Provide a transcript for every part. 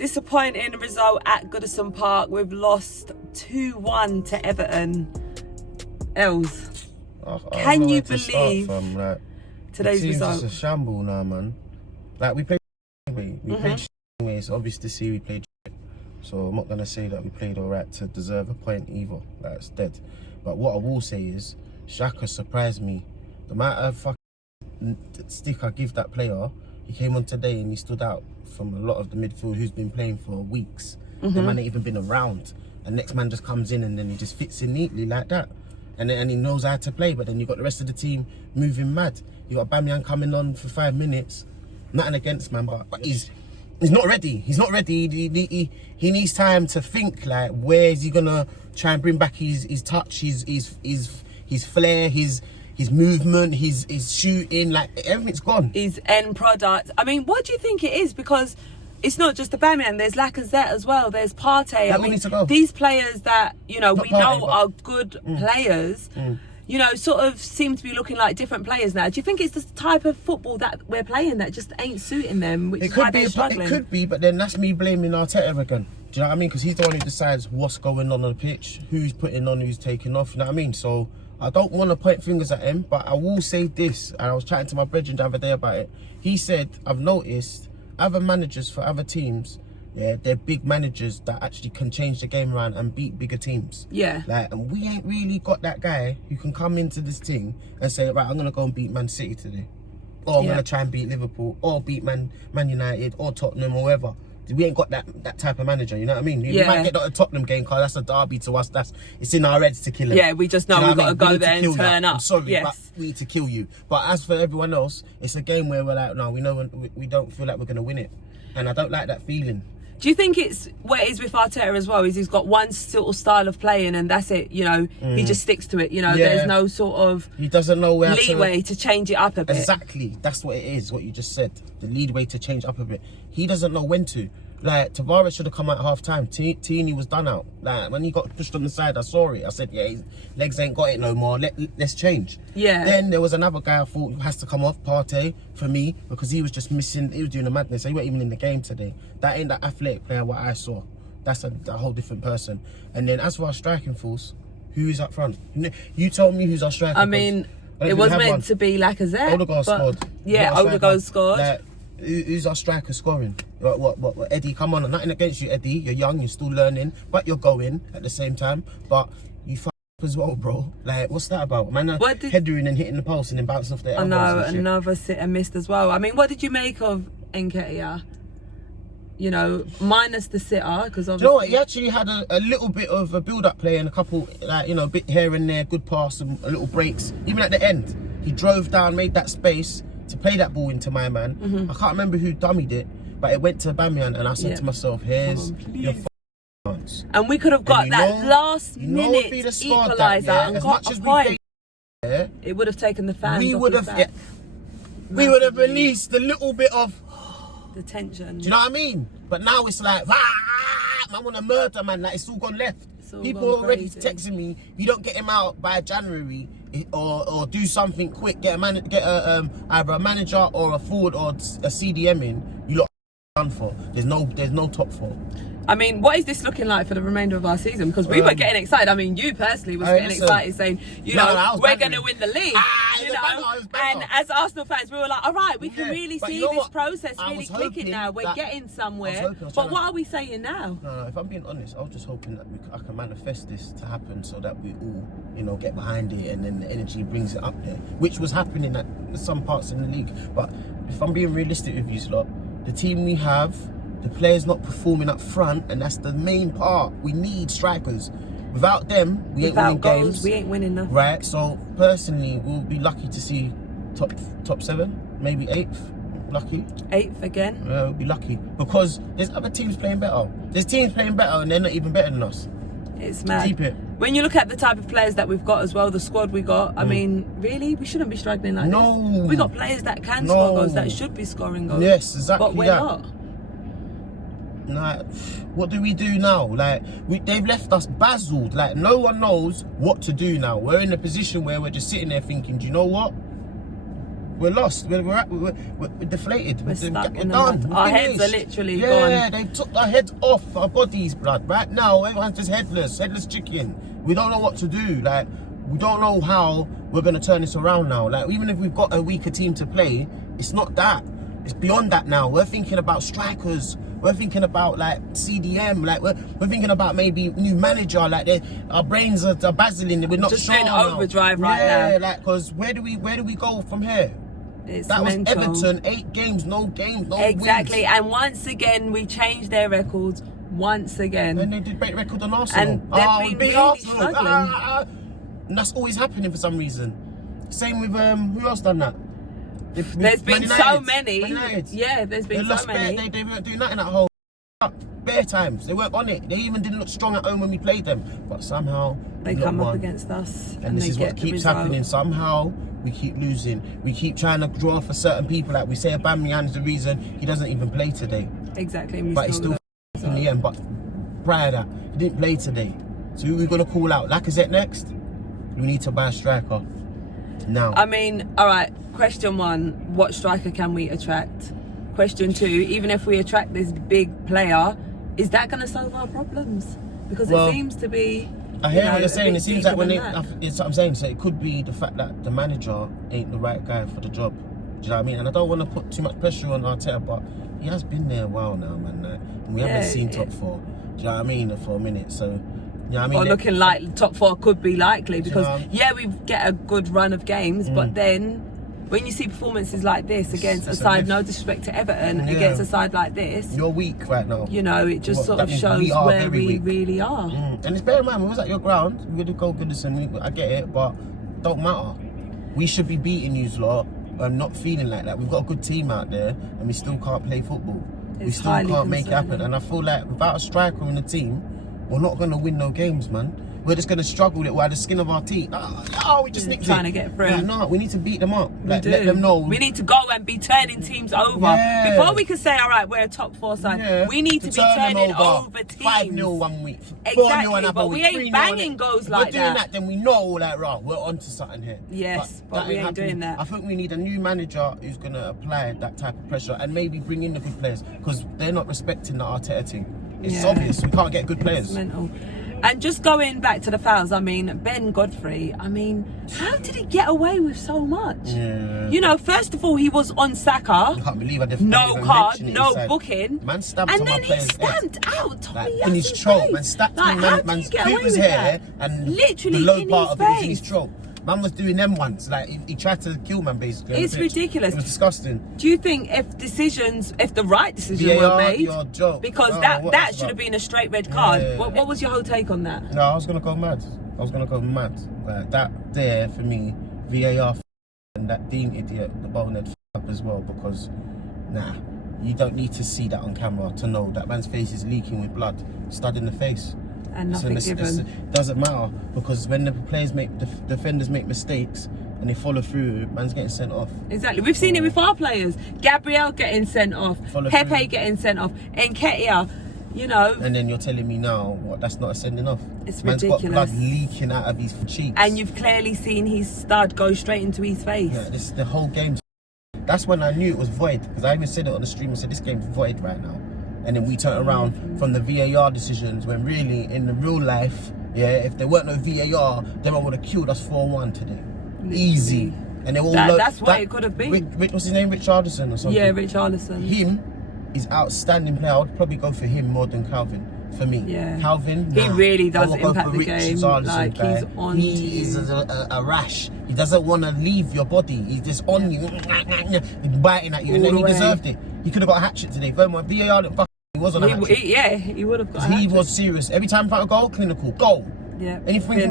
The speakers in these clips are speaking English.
disappointing result at Goodison Park. We've lost 2-1 to Everton. Els, can you believe today's result? It's a shamble now, man. Like, we played played anyway. It's obvious to see we played shit. So I'm not going to say that we played all right to deserve a point either. That's dead. But what I will say is, Xhaka surprised me. The amount of fucking stick I give that player, he came on today and he stood out from a lot of the midfield who's been playing for weeks. The man ain't even been around. And next man just comes in and then he just fits in neatly like that. And he knows how to play, but then you got the rest of the team moving mad. You got Bamyan coming on for 5 minutes. Nothing against, man, but he's not ready. He's not ready. He needs time to think, like, where is he gonna try and bring back his touch, his flair, his movement, his shooting, like everything's gone. His end product. I mean, what do you think it is? Because it's not just the Bamyan, there's Lacazette as well, there's Partey. I mean, these players that, you know, we know are good players, you know, sort of seem to be looking like different players now. Do you think it's the type of football that we're playing that just ain't suiting them, which is why they're struggling? It could be, but then that's me blaming Arteta again. Do you know what I mean? Because he's the one who decides what's going on the pitch, who's putting on, who's taking off, you know what I mean? So I don't want to point fingers at him, but I will say this, and I was chatting to my brethren the other day about it. He said, I've noticed other managers for other teams, yeah, they're big managers that actually can change the game around and beat bigger teams. Yeah. Like, and we ain't really got that guy who can come into this thing and say, right, I'm going to go and beat Man City today. Or I'm going to try and beat Liverpool, or beat Man United, or Tottenham, or whoever. We ain't got that type of manager, you know what I mean? We might get a Tottenham game, because that's a derby to us. It's in our heads to kill him. Yeah, we just know we've got to go there and turn up. I'm sorry, but we need to kill you. But as for everyone else, it's a game where we're like, no, we know we don't feel like we're going to win it. And I don't like that feeling. Do you think it's what it is with Arteta as well? Is he's got one sort of style of playing and that's it? You know, he just sticks to it. You know, there's no sort of he doesn't know where leeway to change it up a bit. Exactly, that's what it is. What you just said, the leeway to change up a bit. He doesn't know when to. Like, Tavares should have come out at half time. Tini was done out. Like, when he got pushed on the side, I saw it. I said, yeah, his legs ain't got it no more. Let's change. Yeah. Then there was another guy I thought has to come off, Partey, for me, because he was just missing. He was doing a madness. He wasn't even in the game today. That ain't that athletic player what I saw. That's a whole different person. And then as for our striking force, who is up front? You told me who's our striker. I mean, it was meant to be Lacazette. Odegaard scored. Yeah, Odegaard scored. Like, who's our striker scoring? What, Eddie, come on. Nothing against you, Eddie. You're young, you're still learning, but you're going at the same time. But you fuck as well, bro. Like, what's that about? Man, headering and hitting the post and then bouncing off their elbows. I know, another sitter missed as well. I mean, what did you make of Nketiah? You know, minus the sitter, because obviously... Do you know what? He actually had a little bit of a build-up play and a couple, like, you know, a bit here and there, good pass and little breaks. Even at the end, he drove down, made that space to play that ball into my man. I can't remember who dummied it, but it went to Bamyan, and I said to myself, here's your chance. And we could have got that last minute equaliser and got a point. It would have taken the fans we would have released a little bit of the tension. Do you know what I mean? But now it's like, I want to murder, man. Like, it's all gone left. People are already texting me, you don't get him out by January, or do something quick, get either a manager or a forward or a CDM in, you lot are done for. There's no top four. I mean, what is this looking like for the remainder of our season? Because we were getting excited. I mean, you personally was getting excited, saying, you know, we're going to win the league. You know, and as Arsenal fans, we were like, all right, we can really see this process really clicking now. We're getting somewhere. But what are we saying now? No, if I'm being honest, I was just hoping that I can manifest this to happen so that we all, you know, get behind it and then the energy brings it up there, which was happening at some parts in the league. But if I'm being realistic with you, lot, the team we have, the players not performing up front, and that's the main part. We need strikers. Without them, we ain't winning games. We ain't winning nothing. Right, so personally, we'll be lucky to see top 7, maybe 8th. Lucky. 8th again? Yeah, we'll be lucky. Because there's other teams playing better. There's teams playing better and they're not even better than us. It's mad. Keep it. When you look at the type of players that we've got as well, the squad we got, I mean, really, we shouldn't be struggling like this. We got players that can score goals, that should be scoring goals. Yes, exactly. But we're not. Like, what do we do now? Like, they've left us bazzled. Like, no one knows what to do now. We're in a position where we're just sitting there thinking, do you know what? We're lost. We're deflated. We're stuck in the mud. Our heads are literally gone. Yeah, they took our heads off our bodies, blood. Right now, everyone's just headless chicken. We don't know what to do. Like, we don't know how we're going to turn this around now. Like, even if we've got a weaker team to play, it's not that. It's beyond that now. We're thinking about strikers. We're thinking about, like, CDM. Like, we're thinking about maybe new manager. Like, our brains are bazzling. We're not just sure in overdrive now. right now. Yeah, like, because where do we go from here? It's that mental. was Everton, 8 games, no wins. Exactly, and once again, we changed their records. Once again. And they did break record on Arsenal. And they've been really struggling. And that's always happening for some reason. Same with, who else done that? There's been so many. Yeah, there's been so many. They weren't doing nothing at home. Bare times. They weren't on it. They even didn't look strong at home when we played them. But somehow they come up against us. And this is what keeps happening. Somehow we keep losing. We keep trying to draw for certain people. Like we say Aubameyang is the reason he doesn't even play today. Exactly. But he's still in the end. But prior to that, he didn't play today. So who are we going to call out? Lacazette next? We need to buy a striker. Now. I mean, all right. Question 1, what striker can we attract? Question 2, even if we attract this big player, is that going to solve our problems? Because it seems to be. I hear what you're saying. It seems like it's what I'm saying. So it could be the fact that the manager ain't the right guy for the job. Do you know what I mean? And I don't want to put too much pressure on Arteta, but he has been there a while now, man. And we haven't seen top 4. Do you know what I mean? For a minute, so. You know what I mean? Or looking like top 4 could be likely because we get a good run of games, but then when you see performances like this against a side, no disrespect to Everton, against a side like this, you're weak right now. You know, it just sort of shows where we really are. And it's bear in mind, we was at your ground, we would go Goodison, I get it, but don't matter. We should be beating you lot and not feeling like that. We've got a good team out there and we still can't play football. We still can't make it happen. And I feel like without a striker in the team, we're not going to win no games, man. We're just going to struggle it while the skin of our teeth. We just nicked it. Trying to get through. Like, no, we need to beat them up. Like, let them know. We need to go and be turning teams over. Yeah. Before we can say, all right, we're a top 4 side, we need to be turning over teams. 5-0 one week. Exactly, 4-0 another but week. we ain't banging goals like that. If we're doing that, then we know, like, right, we're onto something here. Yes, but we ain't doing that. I think we need a new manager who's going to apply that type of pressure and maybe bring in the good players because they're not respecting the Arteta thing. It's obvious. We can't get good players. It's mental. And just going back to the fouls, I mean, Ben Godfrey, I mean, how did he get away with so much? Yeah. You know, first of all, he was on Saka. I can't believe I didn't no card, no booking. Man stamped and on then my he stamped out Tommy in his throat. Man stamped man's Cooper's hair and literally the low in part his of it was in face. his throat. Man was doing them once. Like, he tried to kill man, basically. It's ridiculous. It was disgusting. Do you think if the right decisions were made, your joke. because that should have been a straight red card. Yeah. What was your whole take on that? No, I was going to go mad. Like, that there, for me, VAR and that Dean idiot, the bonehead up as well, because, you don't need to see that on camera to know that man's face is leaking with blood, stud in the face. And nothing given. It doesn't matter because when the players defenders make mistakes and they follow through, man's getting sent off. Exactly. We've seen it with our players. Gabriel getting sent off. Pepe getting sent off. Nketiah, you know. And then you're telling me now, that's not a sending off? It's man's ridiculous. Got blood leaking out of his cheeks. And you've clearly seen his stud go straight into his face. Yeah, the whole game. That's when I knew it was void because I even said it on the stream. I said, this game's void right now. And then we turn around from the VAR decisions when really, in the real life, if there weren't no VAR, then I would have killed us 4-1 today. Literally. Easy. And they all that's what it could have been. What's his name? Richarlison or something? Yeah, Richarlison. Him is outstanding player. I would probably go for him more than Calvin. For me. Yeah. Calvin, he really does impact the game. Like, he's on He is a rash. He doesn't want to leave your body. He's just on you, biting at you, and then he deserved it. He could have got a hat-trick today. VAR didn't he was on a hat-trick. He would have got a hat-trick. He was serious. Every time I go, clinical, go. Yeah. Anything can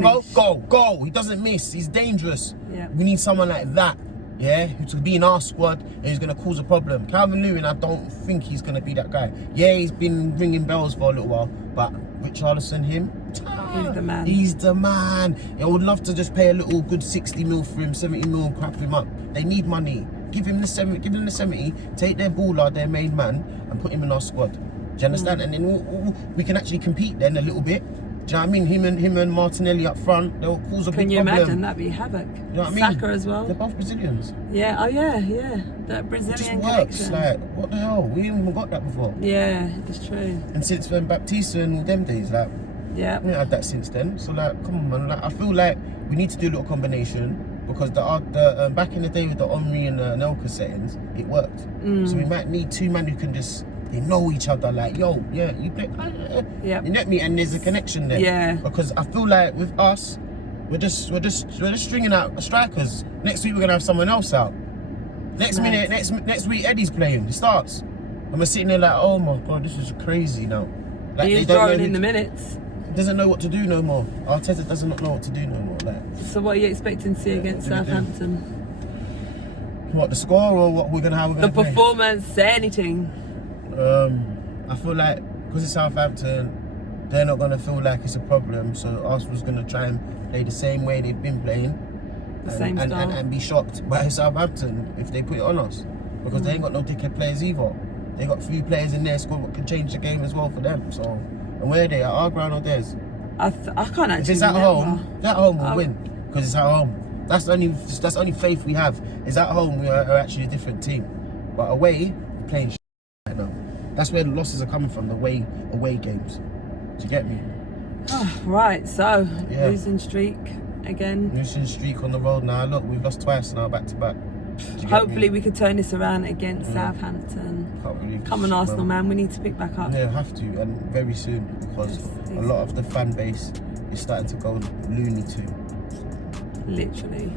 go. He doesn't miss. He's dangerous. Yeah. We need someone like that. Who to be in our squad and he's going to cause a problem. Calvin Lewin, I don't think he's going to be that guy. Yeah, he's been ringing bells for a little while, but Richarlison, he's the man. He's the man. I would love to just pay a little good 60 mil for him, 70 mil and crap him up. They need money. Give him the 70, take their baller, their main man, and put him in our squad. Do you understand? And then we can actually compete then a little bit. Do Do you know what I mean? Him and Martinelli up front, they'll cause a big problem. Can you imagine? That'd be havoc. You know what I mean? Saka as well. They're both Brazilians. Yeah, oh yeah. That Brazilian it just works. connection. Like, what the hell? We haven't even got that before. Yeah, it's true. And since Baptista and all them days, like, yeah, we haven't had that since then. So like, come on, man. Like, I feel like we need to do a little combination because the back in the day with the Omri and Nelka settings, it worked. So we might need two men who can just. They know each other, like, yo, yeah, you play, yeah, you get me, and there's a connection there. Yeah. Because I feel like with us, we're just stringing out strikers. Next week we're gonna have someone else out. Next week Eddie's playing. He starts, and we're sitting there like, oh my god, this is crazy now. Like, he's drawing in the minutes. Doesn't know what to do no more. Arteta doesn't know what to do no more. Like. So what are you expecting to see against Southampton? What, the score or what we're gonna have? The performance, say anything. I feel like because it's Southampton, they're not gonna feel like it's a problem. So Arsenal's gonna try and play the same way they've been playing, and be shocked by Southampton if they put it on us, because they ain't got no dickhead players either. They got a few players in their squad that can change the game as well for them. So, and where are they, at our ground or theirs? I can't actually. If it's at home, we'll win because it's at home. That's the only faith we have. Is at home we are actually a different team, but away we're playing right now. That's where the losses are coming from, the away games. Do you get me? Oh, right, so losing streak again. Losing streak on the road now. Look, we've lost twice now, back to back. Hopefully we could turn this around against Southampton. Come on, Arsenal, man, we need to pick back up. Yeah, have to, and very soon, because a lot of the fan base is starting to go loony too. Literally.